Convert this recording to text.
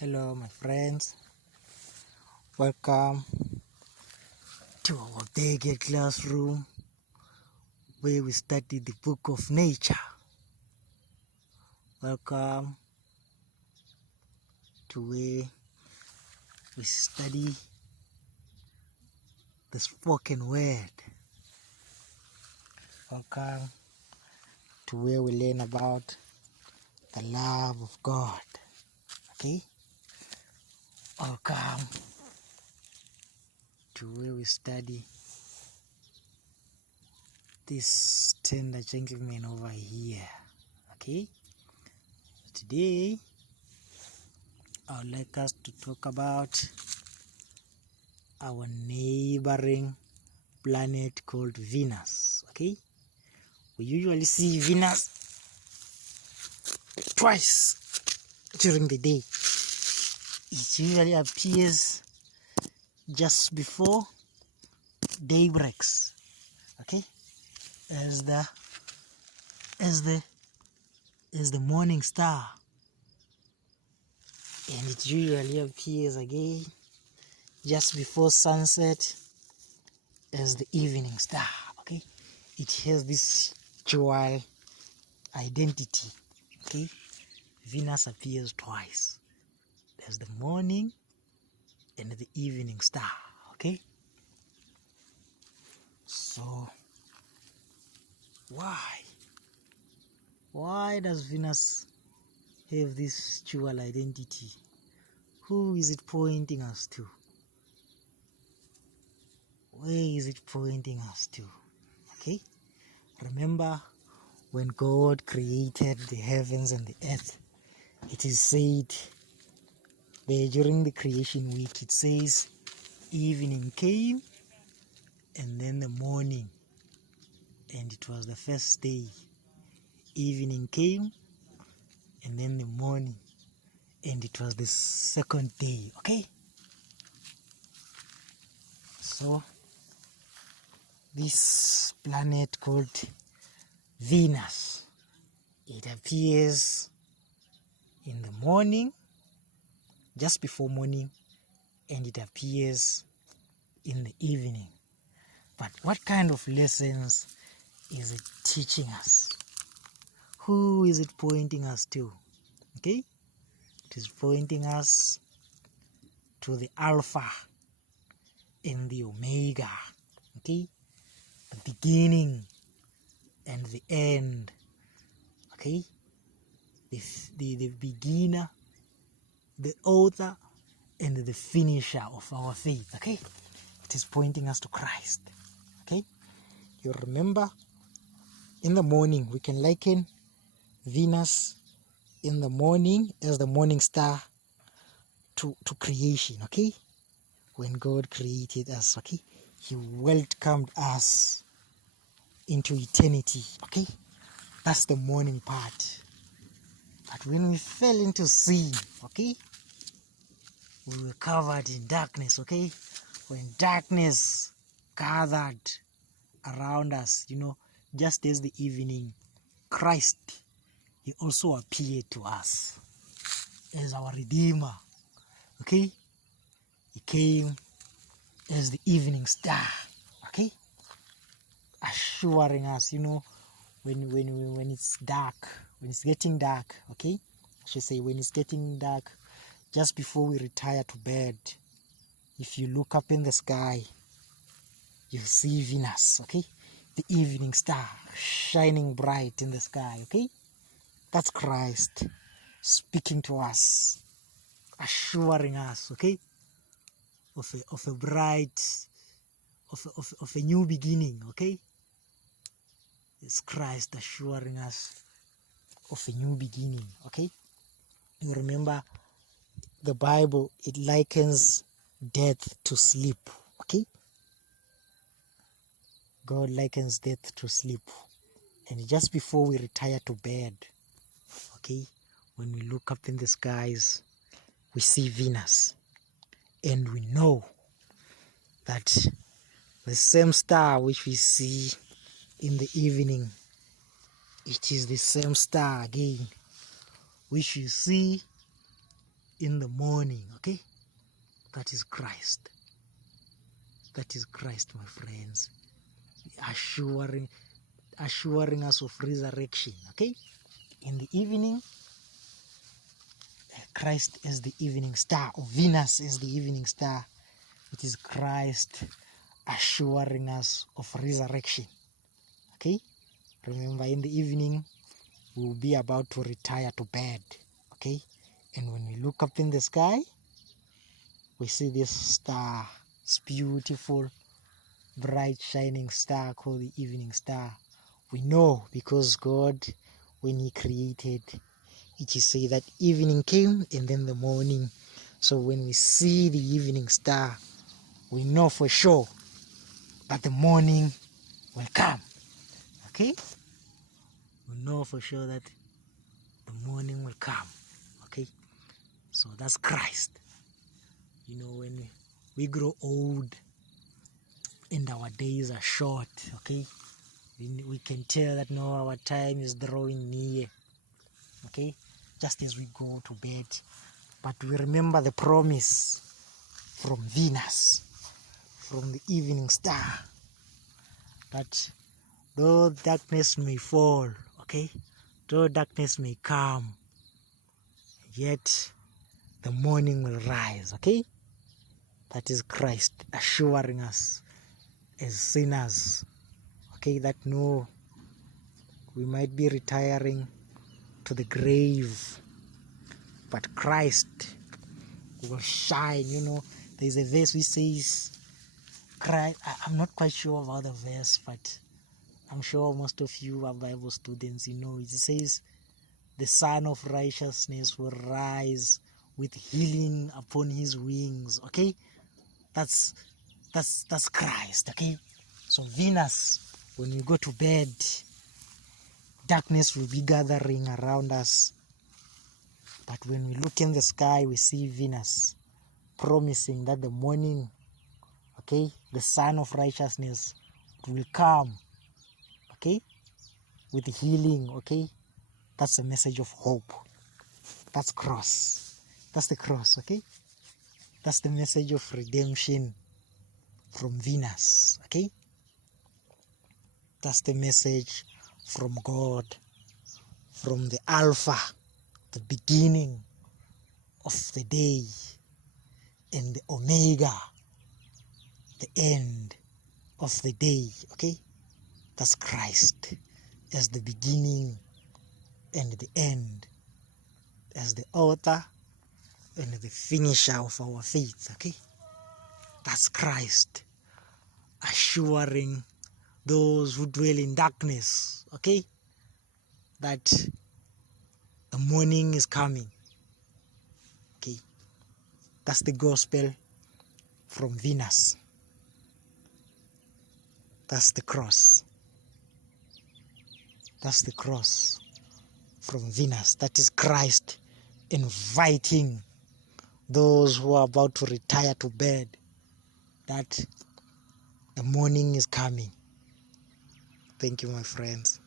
Hello my friends, welcome to our daycare classroom where we study the book of nature. Welcome to where we study the spoken word. Welcome to where we learn about the love of God. Okay? Welcome to where we study this tender gentleman over here. Okay? Today I would like us to talk about our neighboring planet called Venus. Okay? We usually see Venus twice during the day. It usually appears just before day breaks, okay, as the morning star, and it usually appears again just before sunset as the evening star. Okay, it has this dual identity. Okay, Venus appears twice, as the morning and the evening star. Okay, so why does Venus have this dual identity? Who is it pointing us to? Where is it pointing us to? Okay, remember when God created the heavens and the earth, it is said there during the creation week, it says evening came and then the morning, and it was the first day. Evening came and then the morning, and it was the second day. Okay, so this planet called Venus, it appears in the morning, just before morning, and it appears in the evening. But what kind of lessons is it teaching us? Who is it pointing us to? Okay, it is pointing us to the Alpha and the Omega. Okay, the beginning and the end. Okay, the beginner, the author, and the finisher of our faith. Okay, it is pointing us to Christ. Okay, you remember in the morning we can liken Venus in the morning as the morning star to creation. Okay, when God created us, okay, He welcomed us into eternity. Okay, that's the morning part. But when we fell into sin, okay, we were covered in darkness. Okay, when darkness gathered around us, just as the evening, Christ, He also appeared to us as our Redeemer. Okay, He came as the evening star. Okay, assuring us, when it's dark, when it's getting dark. Okay, I should say when it's getting dark, just before we retire to bed, if you look up in the sky, you see Venus. Okay, the evening star shining bright in the sky. Okay, that's Christ speaking to us, assuring us, okay, of a bright, of a new beginning. Okay, it's Christ assuring us of a new beginning. Okay, you remember the Bible, it likens death to sleep. Okay, God likens death to sleep, and just before we retire to bed, okay, when we look up in the skies, we see Venus, and we know that the same star which we see in the evening, it is the same star again which you see in the morning, okay? That is Christ. That is Christ, my friends. Assuring us of resurrection, okay? In the evening, Christ is the evening star, or Venus is the evening star. It is Christ assuring us of resurrection, okay? Remember, in the evening, we'll be about to retire to bed, okay? And when we look up in the sky, we see this star, this beautiful, bright, shining star called the evening star. We know because God, when He created, it is say that evening came and then the morning. So when we see the evening star, we know for sure that the morning will come, okay? We know for sure that the morning will come, okay? So that's Christ. You know, when we grow old and our days are short, okay, we can tell that no, our time is drawing near, okay, just as we go to bed. But we remember the promise from Venus, from the evening star, that though darkness may fall, okay, though darkness may come, yet the morning will rise, okay? That is Christ assuring us as sinners, okay, that no, we might be retiring to the grave, but Christ will shine. You know, there's a verse which says, Christ, I'm not quite sure about the verse, but I'm sure most of you are Bible students, you know, it says, the Son of Righteousness will rise with healing upon his wings, okay? That's Christ, okay? So Venus, when we go to bed, darkness will be gathering around us. But when we look in the sky, we see Venus promising that the morning, okay, the Son of Righteousness will come, okay, with healing, okay? That's the message of hope. That's cross. That's the cross, okay? That's the message of redemption from Venus, okay? That's the message from God, from the Alpha, the beginning of the day, and the Omega, the end of the day, okay? That's Christ as the beginning and the end, as the author and the finisher of our faith, okay? That's Christ assuring those who dwell in darkness, okay, that the morning is coming, okay? That's the gospel from Venus. That's the cross. That's the cross from Venus. That is Christ inviting those who are about to retire to bed that the morning is coming. Thank you, my friends.